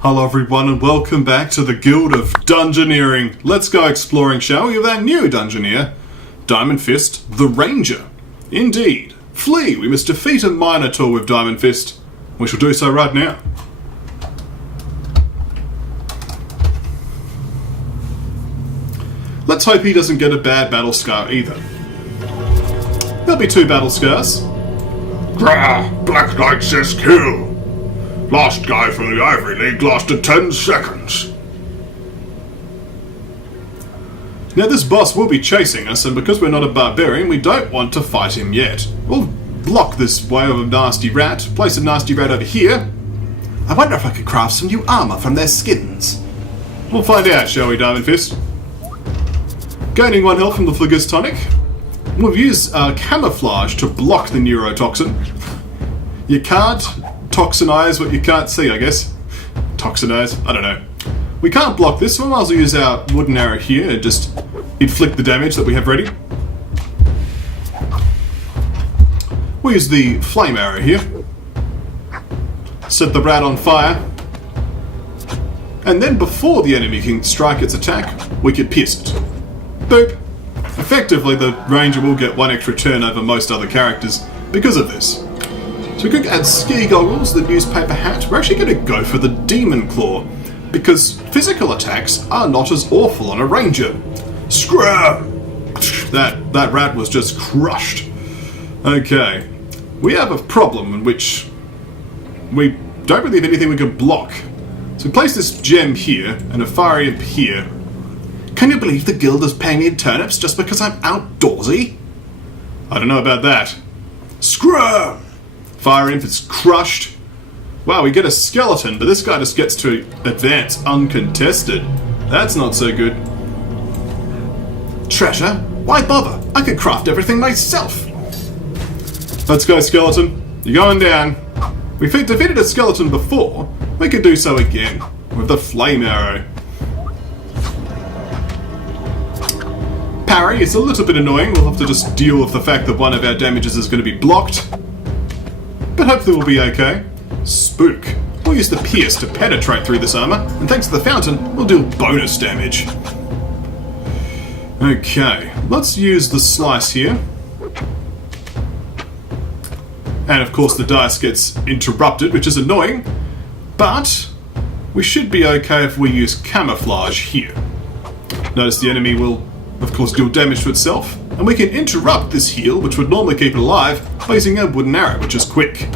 Hello everyone and welcome back to the Guild of Dungeoneering. Let's go exploring, shall we, with our new Dungeoneer, Diamond Fist the Ranger. Indeed. Flee! We must defeat a Minotaur with Diamond Fist. We shall do so right now. Let's hope he doesn't get a bad battle scar either. There'll be 2 battle scars. Grah! Black Knight says kill! Last guy from the Ivory League lasted 10 seconds. Now this boss will be chasing us, and because we're not a barbarian, we don't want to fight him yet. We'll block this way of a nasty rat, place a nasty rat over here. I wonder if I could craft some new armour from their skins. We'll find out, shall we, Diamond Fist? Gaining 1 health from the Phlegis tonic. We'll use camouflage to block the neurotoxin. You can't toxinize what you can't see, I guess. Toxinize? I don't know. We can't block this, so we might as well use our wooden arrow here and just inflict the damage that we have ready. We'll use the flame arrow here. Set the rat on fire. And then before the enemy can strike its attack, we can pierce it. Boop! Effectively, the ranger will get 1 extra turn over most other characters because of this. So we could add ski goggles, the newspaper hat. We're actually going to go for the demon claw, because physical attacks are not as awful on a ranger. Scram! That rat was just crushed. Okay. We have a problem in which we don't really have anything we can block. So we place this gem here and a fire imp here. Can you believe the guild is paying me in turnips just because I'm outdoorsy? I don't know about that. Scram! Fire imp is crushed. Wow, we get a skeleton, but this guy just gets to advance uncontested. That's not so good. Treasure? Why bother? I could craft everything myself. Let's go, skeleton. You're going down. We've defeated a skeleton before. We could do so again with the flame arrow. Parry is a little bit annoying. We'll have to just deal with the fact that one of our damages is going to be blocked. But hopefully we'll be okay. Spook. We'll use the pierce to penetrate through this armor, and thanks to the fountain, we'll do bonus damage. Okay, let's use the slice here. And of course the dice gets interrupted, which is annoying, but we should be okay if we use camouflage here. Notice the enemy will, of course, deal damage to itself, and we can interrupt this heal, which would normally keep it alive, by using a wooden arrow, which is quick,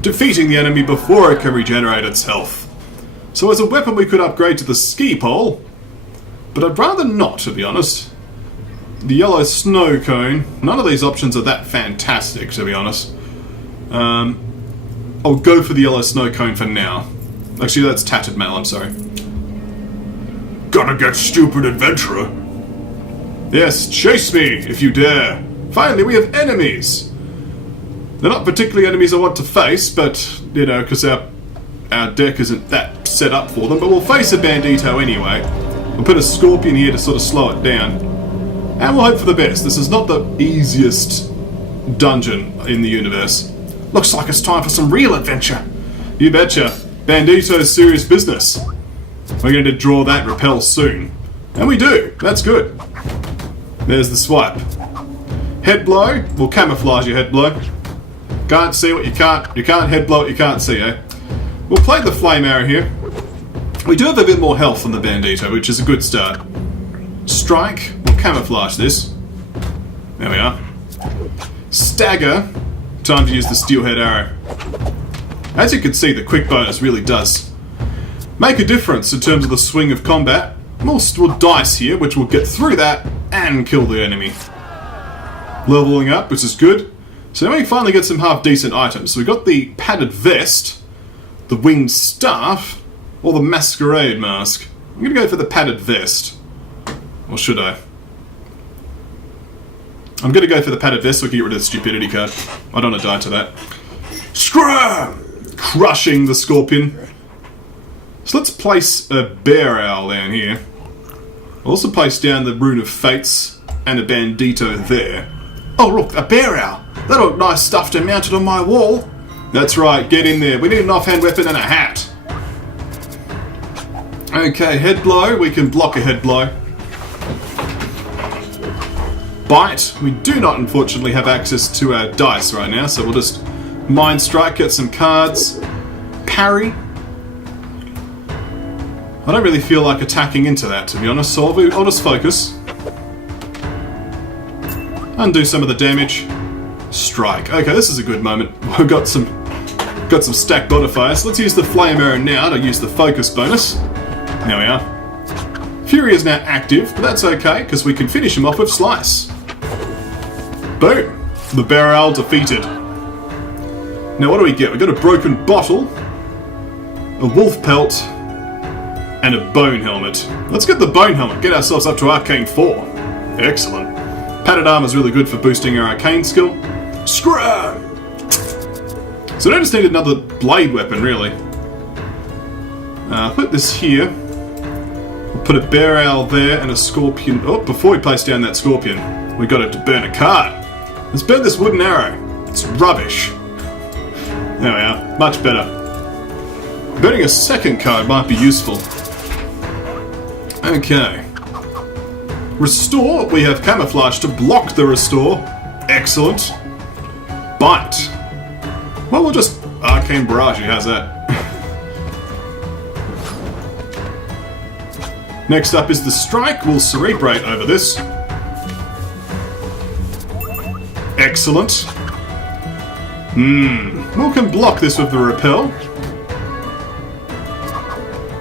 defeating the enemy before it can regenerate its health. So as a weapon we could upgrade to the ski pole, but I'd rather not, to be honest. The yellow snow cone, none of these options are that fantastic, to be honest. I'll go for the yellow snow cone for now. Actually, that's tattered mail, I'm sorry. Gotta get stupid, adventurer. Yes, chase me, if you dare. Finally, we have enemies. They're not particularly enemies I want to face, but, you know, because our deck isn't that set up for them, but we'll face a bandito anyway. We'll put a scorpion here to sort of slow it down. And we'll hope for the best. This is not the easiest dungeon in the universe. Looks like it's time for some real adventure. You betcha. Bandito's serious business. We're going to draw that repel soon. And we do. That's good. There's the swipe. Head blow. We'll camouflage your head blow. Can't see what you can't. You can't head blow what you can't see, eh? We'll play the flame arrow here. We do have a bit more health than the bandito, which is a good start. Strike. We'll camouflage this. There we are. Stagger. Time to use the steelhead arrow. As you can see, the quick bonus really does make a difference in terms of the swing of combat. We'll dice here, which will get through that and kill the enemy. Leveling up, which is good. So now we finally get some half-decent items. So we got the padded vest, the winged staff, or the masquerade mask. I'm going to go for the padded vest. Or should I? I'm going to go for the padded vest so we can get rid of the stupidity card. I don't want to die to that. Scram! Crushing the scorpion. So let's place a bear owl down here. I'll also place down the rune of fates and a bandito there. Oh look, a bear owl. That'll look nice stuffed and mounted on my wall. That's right, get in there. We need an offhand weapon and a hat. Okay, head blow. We can block a head blow. Bite. We do not, unfortunately, have access to our dice right now, so we'll just Mind Strike, get some cards. Parry. I don't really feel like attacking into that, to be honest, so I'll just focus. Undo some of the damage. Strike. Okay, this is a good moment. We've got some stack modifiers. Let's use the Flame Arrow now to use the focus bonus. There we are. Fury is now active, but that's okay, because we can finish him off with Slice. Boom! The barrel defeated. Now what do we get? We got a broken bottle, a wolf pelt, and a bone helmet. Let's get the bone helmet, get ourselves up to Arcane 4. Excellent. Padded armor is really good for boosting our arcane skill. Scrap! So I just need another blade weapon, really. Put this here. We'll put a bear owl there and a scorpion. Oh, before we place down that scorpion, we got to burn a card. Let's burn this wooden arrow. It's rubbish. There we are. Much better. Burning a second card might be useful. Okay. Restore. We have camouflage to block the restore. Excellent. Bite. Well, we'll just Arcane Barrage. How's that? Next up is the Strike. We'll Cerebrate over this. Excellent. We can block this with the Repel.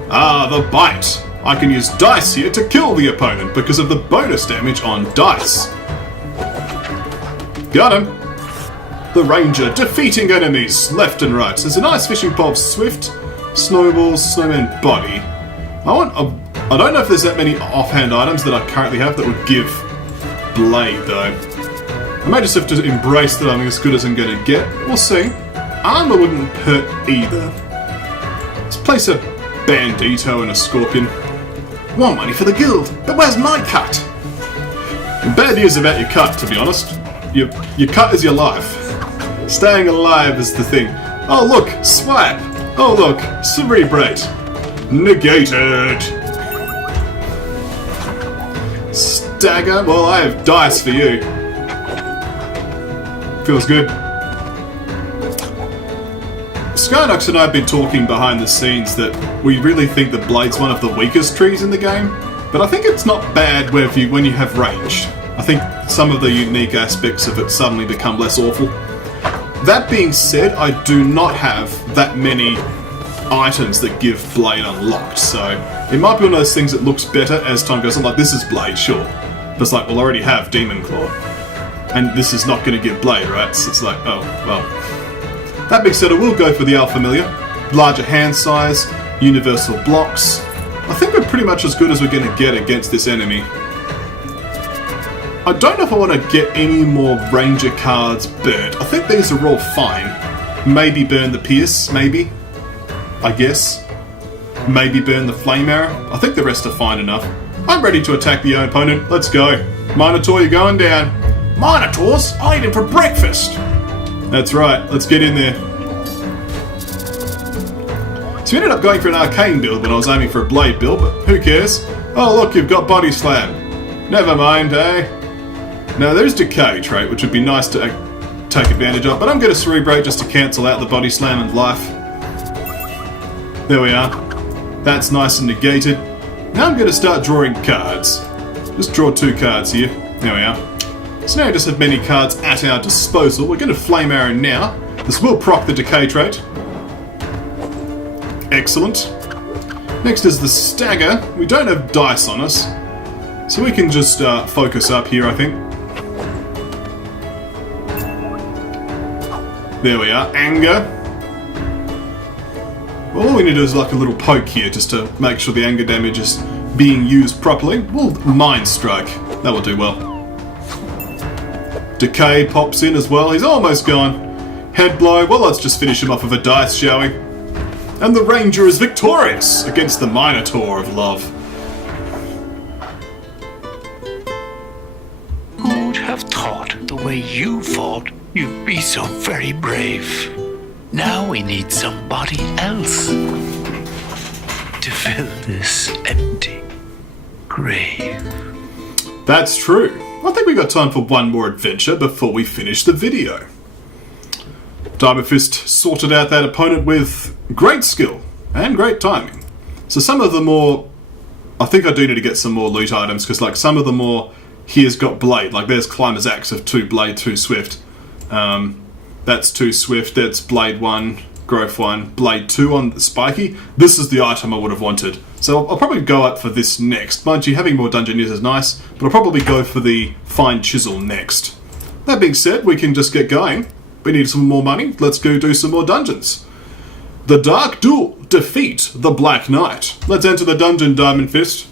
The Bite. I can use dice here to kill the opponent because of the bonus damage on dice. Got him. The Ranger defeating enemies left and right. There's a nice fishing pole of Swift, Snowballs, Snowman Body. I don't know if there's that many offhand items that I currently have that would give Blade though. I might just have to embrace that I'm as good as I'm going to get. We'll see. Armor wouldn't hurt either. Let's place a Bandito and a Scorpion. More money for the guild, but where's my cut? The bad news about your cut, to be honest. Your cut is your life. Staying alive is the thing. Oh look, Swipe. Oh look, Cerebrate. Negated. Stagger. Well, I have dice for you. Feels good. Skynox and I have been talking behind the scenes that we really think that Blade's one of the weakest trees in the game, but I think it's not bad when you have ranged. I think some of the unique aspects of it suddenly become less awful. That being said, I do not have that many items that give Blade unlocked, so it might be one of those things that looks better as time goes on. Like, this is Blade, sure, but it's like, we'll already have Demon Claw, and this is not going to give Blade, right? So it's like, oh, well. That being said, I will go for the Alpha Familiar. Larger hand size, universal blocks. I think we're pretty much as good as we're going to get against this enemy. I don't know if I want to get any more Ranger cards burnt. I think these are all fine. Maybe burn the Pierce, maybe. I guess. Maybe burn the Flame Arrow. I think the rest are fine enough. I'm ready to attack the opponent. Let's go. Minotaur, you're going down. Minotaurs? I ate him for breakfast. That's right, let's get in there. So we ended up going for an arcane build when I was aiming for a blade build, but who cares? Oh look, you've got body slam. Never mind, eh? Now there's decay trait, which would be nice to take advantage of, but I'm going to Cerebrate just to cancel out the body slam and life. There we are. That's nice and negated. Now I'm going to start drawing cards. Just draw 2 cards here. There we are. So now we just have many cards at our disposal. We're going to Flame Arrow now. This will proc the decay trait. Excellent. Next is the Stagger. We don't have dice on us, so we can just focus up here, I think. There we are. Anger. Well, all we need to do is like a little poke here just to make sure the anger damage is being used properly. We'll Mind Strike. That will do well. Decay pops in as well. He's almost gone. Head blow. Well, let's just finish him off with a dice, shall we? And the Ranger is victorious against the Minotaur of Love. Who'd have thought the way you fought, you'd be so very brave. Now we need somebody else. to fill this empty grave. That's true. I think we got time for one more adventure before we finish the video. Diamond Fist sorted out that opponent with great skill and great timing. So some of the more... I think I do need to get some more loot items, because like some of the more... Here's got blade, like there's Climber's Axe of 2 blade, 2 swift. That's 2 swift, that's blade 1, growth 1, blade 2 on spiky. This is the item I would have wanted. So I'll probably go up for this next. Mind you, having more Dungeoneers is nice, but I'll probably go for the fine chisel next. That being said, we can just get going. We need some more money, let's go do some more dungeons. The Dark Duel, defeat the Black Knight. Let's enter the dungeon, Diamond Fist.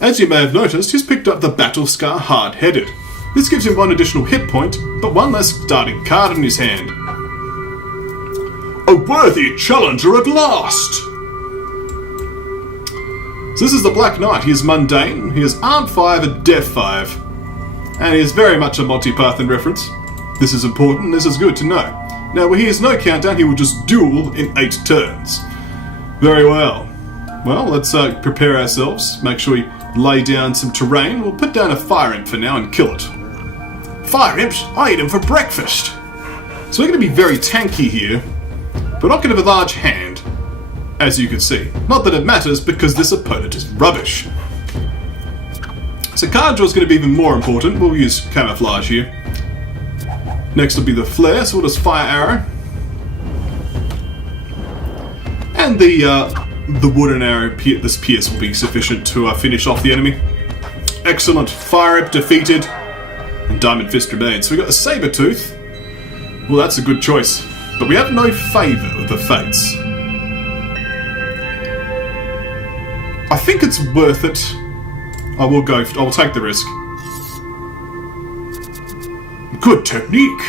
As you may have noticed, he's picked up the Battle Scar Hard-Headed. This gives him 1 additional hit point, but 1 less starting card in his hand. A worthy challenger at last! So this is the Black Knight. He is mundane, he is armed 5 and death 5. And he is very much a multi-path in reference. This is important, this is good to know. Now where he has no countdown, he will just duel in 8 turns. Very well. Well, let's prepare ourselves, make sure we lay down some terrain. We'll put down a fire imp for now and kill it. Fire imps? I eat them for breakfast. So we're going to be very tanky here, but not going to have a large hand, as you can see. Not that it matters, because this opponent is rubbish. So card draw is going to be even more important. We'll use camouflage here. Next will be the flare, so we'll just fire arrow. And the wooden arrow, this pierce, will be sufficient to finish off the enemy. Excellent. Fire Imp defeated, and Diamond Fist remains. So we got the Sabertooth. Well, that's a good choice. But we have no favour with the Fates. I think it's worth it. I will take the risk. Good technique.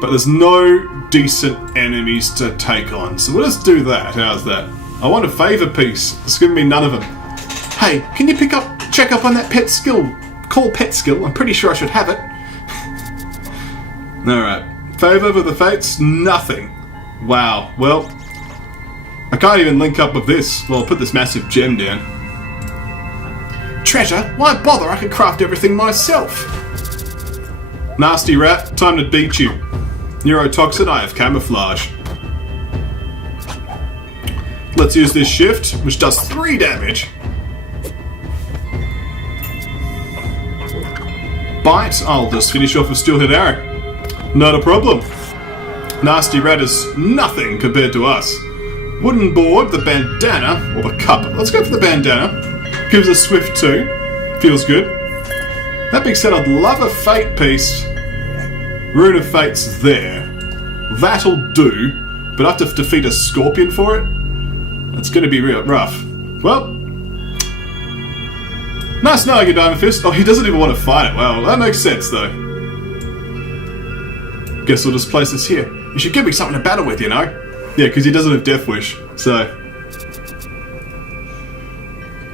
But there's no decent enemies to take on. So we'll just do that. How's that? I want a favour piece. It's giving me none of them. Hey, can you check up on that pet skill? Call pet skill. I'm pretty sure I should have it. Alright. Favour with the Fates? Nothing. Wow. Well, I can't even link up with this. Well, I'll put this massive gem down. Treasure? Why bother? I can craft everything myself. Nasty rat. Time to beat you. Neurotoxin, I have camouflage. Let's use this shift, which does 3 damage. Bite, I'll just finish off with Steel Hit Arrow. Not a problem. Nasty rat is nothing compared to us. Wooden board, the bandana, or the cup. Let's go for the bandana. Gives us swift 2. Feels good. That being said, I'd love a fate piece. Rune of Fate's there. That'll do, but I have to defeat a scorpion for it? That's going to be real rough. Well, nice knowing you, Diamond Fist. Oh, he doesn't even want to fight it. Well, that makes sense, though. Guess we'll just place this here. You should give me something to battle with, you know? Yeah, because he doesn't have Death Wish, so...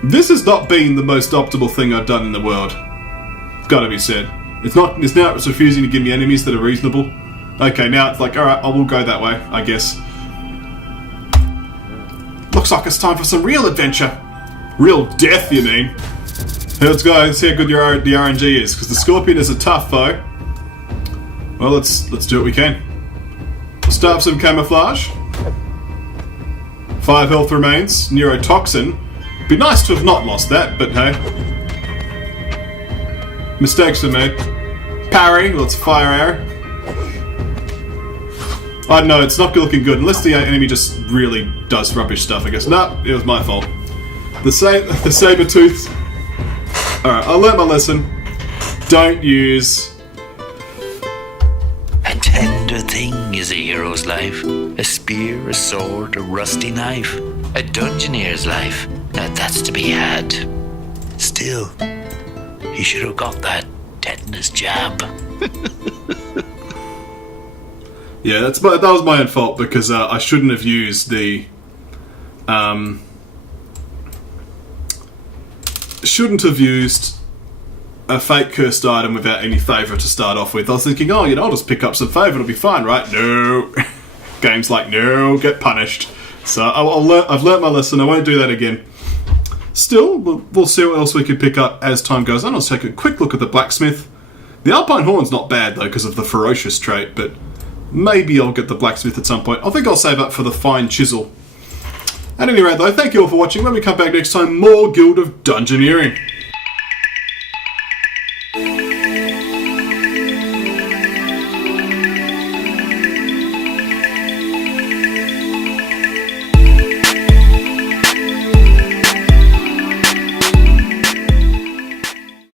This has not been the most optimal thing I've done in the world. It's gotta be said. It's now it's refusing to give me enemies that are reasonable. Okay, now it's like, alright, I will go that way, I guess. Looks like it's time for some real adventure. Real death, you mean? Let's go and see how good the RNG is, because the Scorpion is a tough foe. Well, let's do what we can. We'll start with some camouflage. 5 health remains. Neurotoxin. Be nice to have not lost that, but hey. Mistakes are made. Parry, let's fire arrow. I don't know, it's not looking good, unless the enemy just really does rubbish stuff, I guess. No, it was my fault. The Sabertooth. Alright, I learnt my lesson. Don't use... A tender thing is a hero's life. A spear, a sword, a rusty knife. A dungeoneer's life. Now that's to be had. Still, he should have got that tetanus jab. Yeah, that was my own fault, because I shouldn't have used the... shouldn't have used a fate cursed item without any favour to start off with. I was thinking, oh, I'll just pick up some favour, it'll be fine, right? No. Game's like, no, get punished. So I've learnt my lesson. I won't do that again. Still, we'll see what else we can pick up as time goes on. Let's take a quick look at the blacksmith. The Alpine Horn's not bad, though, because of the ferocious trait, but maybe I'll get the blacksmith at some point. I think I'll save up for the fine chisel. At any rate, though, thank you all for watching. When we come back next time, more Guild of Dungeoneering.